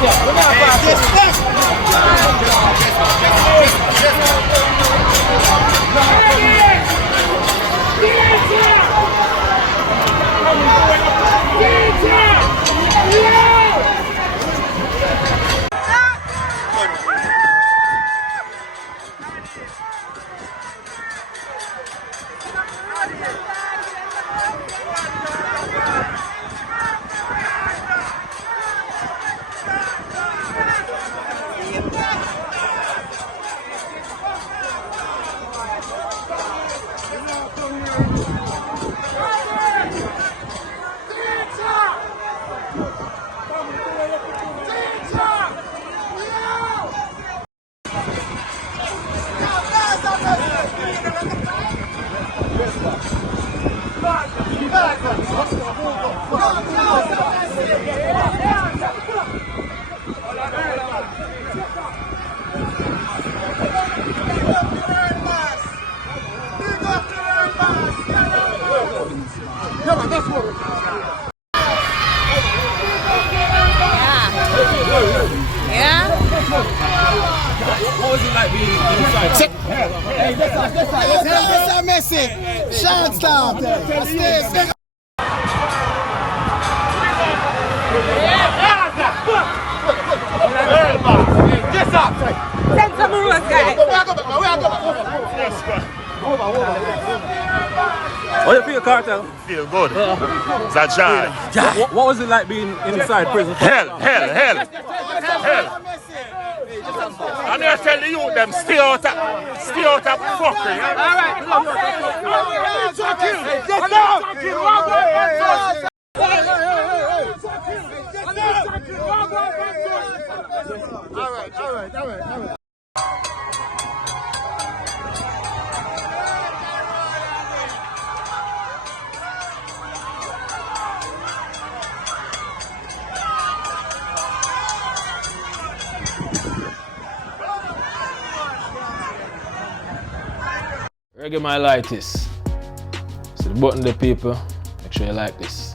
What was it like being inside? Hey, that's a message. Shot stop. Stay. Send some rules, guys. What do you feel, Cartel? Feel good. It's a joy. What was it like being inside prison? Hell. I'm here to tell the youth them stay out of fuckery. All right. Reggae my light is. So the button the people, make sure you like this.